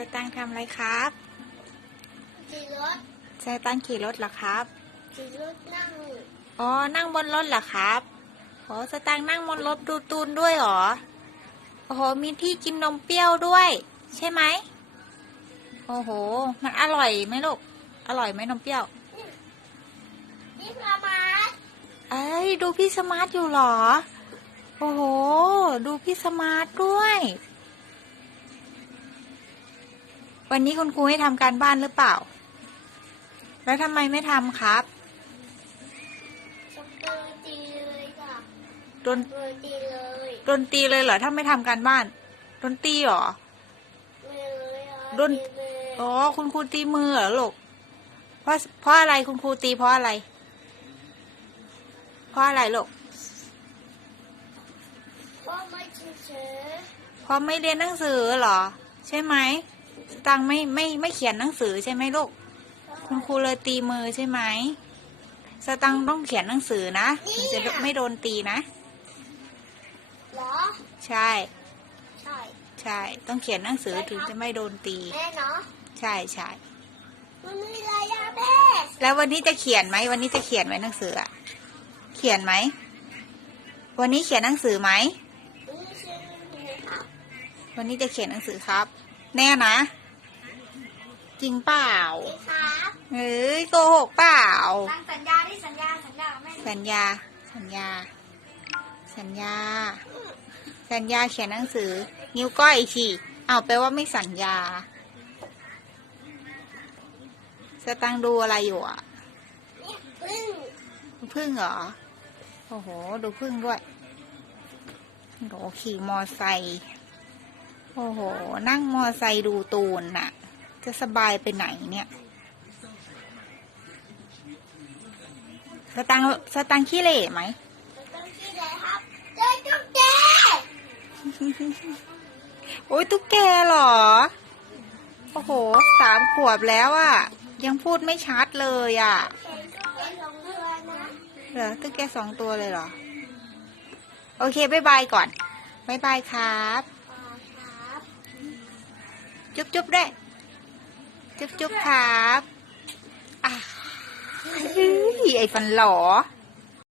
อตังค์ทำอะไรครับขี่รถเจอตังค์ขี่รถเหรอครับขี่รถนั่งอ๋อนั่งบนรถเหรอครับโอ้สตางค์นั่งบนรถดูตูนด้วยเหรอโอ้โหมีที่กินนมเปรี้ยวด้วย ใช่ไหมโอ้โห มันอร่อยไหมลูกอร่อยไหมนมเปรี้ยวนี่พามาเอ้ยดูพี่สมาร์ทอยู่เหรอ โอ้โห ดูพี่สมาร์ทด้วย วันนี้คุณครูให้ทำการบ้านหรือเปล่า แล้วทำไมไม่ทำครับช็อกเกอร์ตีเลยค่ะโดนเบอร์ตีเลยโดนตีเลยเหรอ ถ้าไม่ทำการบ้านโดนตีเหรอเลยอะโดนตีเลยอ๋อ คุณครูตีมือเหรอลูก เพราะ เพราะอะไรคุณครูตีเพราะอะไร เพราะอะไรลูกพ่อไม่เฉยเพราะไม่เรียนหนังสือเหรอ ใช่ไหมส ตังค์ไม่ไม่ไม่เขียนหนังสือใช่ไหมลูกๆคุณครูเลยตีมือใช่ไหมสตังค์ต้องเขียนหนังสือนะถึงจะไม่โดนตีนะเหรอ ใช่ ใช่ ใช่ ต้องเขียนหนังสือถึงจะไม่โดนตีแม่เนาะ ใช่ใช่มันมีอะไรอะแม่แล้ววันนี้จะเขียนไหม วันนี้จะเขียนไหมหนังสืออะเขียนไหม วันนี้เขียนหนังสือไหมนี่ชื่ออะไรครับวันนี้จะเขียนหนังสือครับ แน่นะ จริงเปล่านี่ครับเฮ้ยโกหกเปล่า ตั้งสัญญาที่สัญญาสัญญากับแม่สัญญา สัญญา สัญญา สัญญาเขียนหนังสือ นิ้วก้อยทีเอาแปลว่าไม่สัญญาสตังค์ดูอะไรอยู่อะนี่พึ่งดูพึ่งเหรอ โอ้โห ดูพึ่งด้วยโหขี่มอไซค์ โอ้โห นั่งมอไซค์ดูตูนน่ะ จะสบายไปไหนเนี่ย สตังค์สตังค์ขี้เหร่ไหมต้องที่ไหนครับเจอตุ๊กแกโอ้ยตุ๊กแกเหรอ โอ้โห สามขวบแล้วอะ่ะ ยังพูดไม่ชัดเลยอะ่ะเห็นตุ๊กแกสองตัวนะเหรอตุ๊กแกสองตัวเลยเหรอ โอเคบายบายก่อนบายบายครับอ่าครับ จุ๊บจุ๊บได้วยจุ๊บจุ๊บครับ อะเฮ้ยไอ้ฟันหลอ